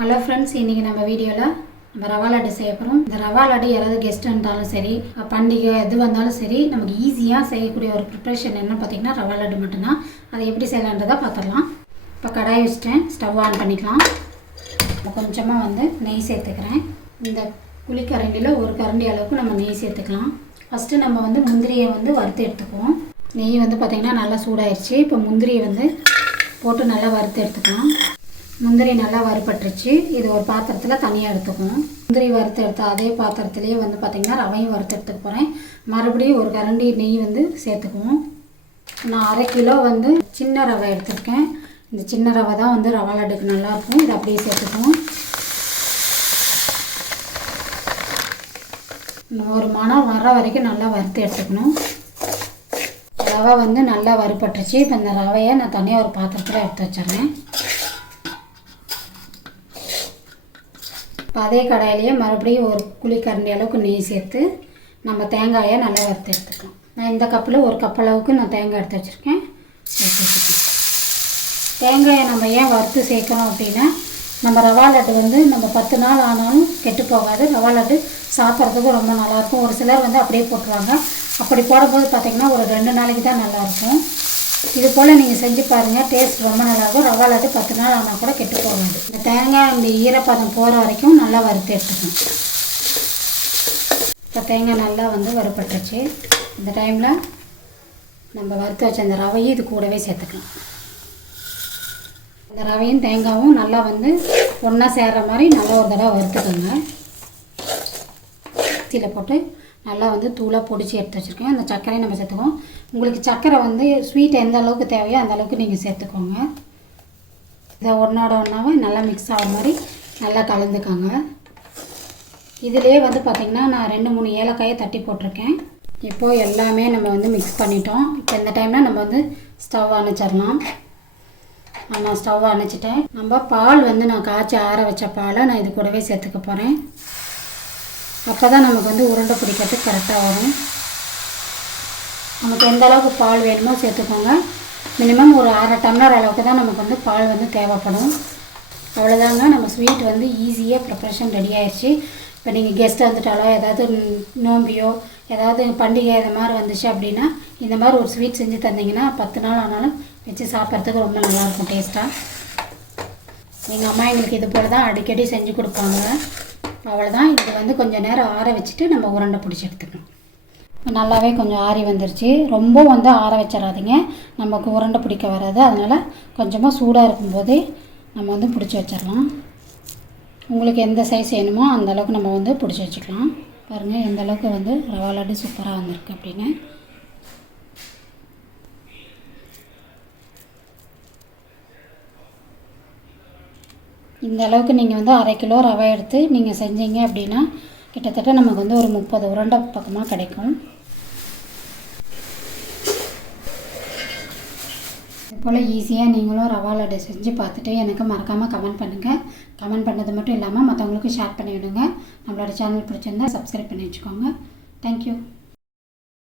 Hello friends, இன்றைக்கி நம்ம வீடியோவில் நம்ம ரவா லட்டு செய்ய போகிறோம். இந்த ரவா லட்டு யாராவது கெஸ்ட் இருந்தாலும் சரி, பண்டிகை எது வந்தாலும் சரி, நமக்கு ஈஸியாக செய்யக்கூடிய ஒரு ப்ரிப்ரேஷன் என்னன்னு பார்த்திங்கன்னா ரவா லட்டு மட்டும்தான். அதை எப்படி செய்யலான்றதை பார்த்துடலாம். இப்போ கடாய் வச்சுட்டேன், ஸ்டவ் ஆன் பண்ணிக்கலாம். இப்போ கொஞ்சமாக நெய் சேர்த்துக்கிறேன். இந்த குழிக்கரண்டியில் ஒரு கரண்டி அளவுக்கு நம்ம நெய் சேர்த்துக்கலாம். ஃபஸ்ட்டு நம்ம முந்திரியை வறுத்து எடுத்துக்குவோம். நெய் பார்த்திங்கன்னா நல்லா சூடாயிடுச்சு. இப்போ முந்திரியை போட்டு நல்லா வறுத்து எடுத்துக்கலாம். முந்திரி நல்லா வறுபட்டுருச்சு. இது ஒரு பாத்திரத்தில் தனியாக எடுத்துக்குவோம். முந்திரி வறுத்து எடுத்த அதே பாத்திரத்துலேயே பார்த்திங்கன்னா ரவையும் வறுத்து எடுத்துக்க போகிறேன். மறுபடியும் ஒரு கரண்டி நெய் சேர்த்துக்குவோம். நான் 1/2 கிலோ சின்ன ரவை எடுத்துருக்கேன். இந்த சின்ன ரவை தான் ரவா லட்டுக்கு நல்லாயிருக்கும். இதை அப்படியே சேர்த்துக்குவோம். ஒரு மணம் வர வரைக்கும் நல்லா வறுத்து எடுத்துக்கணும். ரவை நல்லா வறுபட்டுருச்சு. இப்போ இந்த ரவையை நான் தனியாக ஒரு பாத்திரத்தில் எடுத்து வச்சிடுறேன். இப்போ அதே கடாயிலேயே மறுபடியும் ஒரு குழிக்கரண்டி அளவுக்கு நெய் சேர்த்து நம்ம தேங்காயை நல்லா வறுத்து எடுத்துக்கலாம். நான் இந்த கப்பில் ஒரு கப் அளவுக்கு நான் தேங்காய் எடுத்து வச்சுருக்கேன். தேங்காயை நம்ம ஏன் வறுத்து சேர்க்குறோம் அப்படின்னா, நம்ம ரவா லட்டு நம்ம 10 நாள் ஆனாலும் கெட்டு போகாது. ரவா லட்டு சாப்பிட்றதுக்கு ரொம்ப நல்லாயிருக்கும். ஒரு சிலர் அப்படியே போட்டுருவாங்க. அப்படி போடும்போது பார்த்திங்கன்னா ஒரு 2 நாளைக்கு தான் நல்லாயிருக்கும். இது போல் நீங்கள் செஞ்சு பாருங்கள், டேஸ்ட் ரொம்ப நல்லாயிருக்கும். ரவா லட்டு 10 நாள் ஆனால் கூட கெட்டு போகாது. இந்த தேங்காய் இந்த ஈரப்பதம் போகிற வரைக்கும் நல்லா வறுத்து எடுத்துக்கணும். இப்போ தேங்காய் நல்லா வறுபட்டுருச்சு. இந்த டைமில் நம்ம வறுத்து வச்ச இந்த ரவையும் இது கூடவே சேர்த்துக்கலாம். இந்த ரவையும் தேங்காயும் நல்லா ஒன்றா சேர்கிற மாதிரி நல்லா ஒரு தடவை வறுத்துக்கோங்க. மிக்ஸியில் போட்டு நல்லா தூளாக பொடிச்சு எடுத்து வச்சுருக்கேன். அந்த சர்க்கரையை நம்ம சேர்த்துக்குவோம். உங்களுக்கு சர்க்கரை ஸ்வீட் எந்த அளவுக்கு தேவையோ அந்த அளவுக்கு நீங்கள் சேர்த்துக்கோங்க. இதை ஒன்றோட ஒன்றாவே நல்லா மிக்ஸ் ஆகிற மாதிரி நல்லா கலந்துக்கோங்க. இதிலே பார்த்திங்கன்னா நான் 2-3 ஏலக்காயை தட்டி போட்டிருக்கேன். இப்போது எல்லாமே நம்ம மிக்ஸ் பண்ணிட்டோம். இப்போ இந்த டைமில் நம்ம ஸ்டவ் அணைச்சிடலாம். நான் ஸ்டவ் அணைச்சிட்டேன். நம்ம பால் நான் காய்ச்சி ஆற வச்ச பாலை நான் இது கூடவே சேர்த்துக்க போகிறேன். அப்போ தான் நமக்கு உருண்டை பிடிக்கிறதுக்கு கரெக்டாக வரும். நமக்கு எந்த அளவுக்கு பால் வேணுமோ சேர்த்துக்கோங்க. மினிமம் ஒரு 1/2 டம்ளர் அளவுக்கு தான் நமக்கு பால் தேவைப்படும். அவ்வளோதாங்க, நம்ம ஸ்வீட் ஈஸியாக ப்ரிப்ரேஷன் ரெடி ஆயிடுச்சு. இப்போ நீங்கள் கெஸ்ட் வந்துட்டாலோ ஏதாவது நோம்பியோ ஏதாவது பண்டிகை இது மாதிரி வந்துச்சு அப்படின்னா இந்த மாதிரி ஒரு ஸ்வீட் செஞ்சு தந்தீங்கன்னா 10 நாள் ஆனாலும் வச்சு சாப்பிட்றதுக்கு ரொம்ப நல்லாயிருக்கும் டேஸ்ட்டாக. எங்கள் அம்மா எங்களுக்கு இது போல் தான் அடிக்கடி செஞ்சு கொடுப்பாங்க. அவ்வளோதான். இது கொஞ்சம் நேரம் ஆற வச்சுட்டு நம்ம உருண்டை பிடிச்சி எடுத்துக்கணும். நல்லாவே கொஞ்சம் ஆறி வந்துருச்சு. ரொம்ப ஆற வச்சிடாதீங்க, நமக்கு உருண்டை பிடிக்க வராது. அதனால் கொஞ்சமாக சூடாக இருக்கும்போதே நம்ம பிடிச்சி வச்சிடலாம். உங்களுக்கு எந்த சைஸ் வேணுமோ அந்தளவுக்கு நம்ம பிடிச்சி வச்சுக்கலாம். பாருங்கள் எந்த அளவுக்கு ரவா லட்டு சூப்பராக வந்திருக்கு அப்படின்னு. இந்த அளவுக்கு நீங்கள் 1/2 கிலோ ரவை எடுத்து நீங்கள் செஞ்சீங்க அப்படின்னா கிட்டத்தட்ட நமக்கு ஒரு 30 உருண்டை பக்கமாக கிடைக்கும். இது போல் ஈஸியாக நீங்களும் ரவா லட்டு செஞ்சு பார்த்துட்டு எனக்கு மறக்காமல் கமெண்ட் பண்ணுங்கள். கமெண்ட் பண்ணது மட்டும் இல்லாமல் மற்றவங்களுக்கு ஷேர் பண்ணி விடுங்க. நம்மளோட சேனல் பிடிச்சிருந்தா சப்ஸ்கிரைப் பண்ணி வச்சுக்கோங்க. தேங்க்யூ.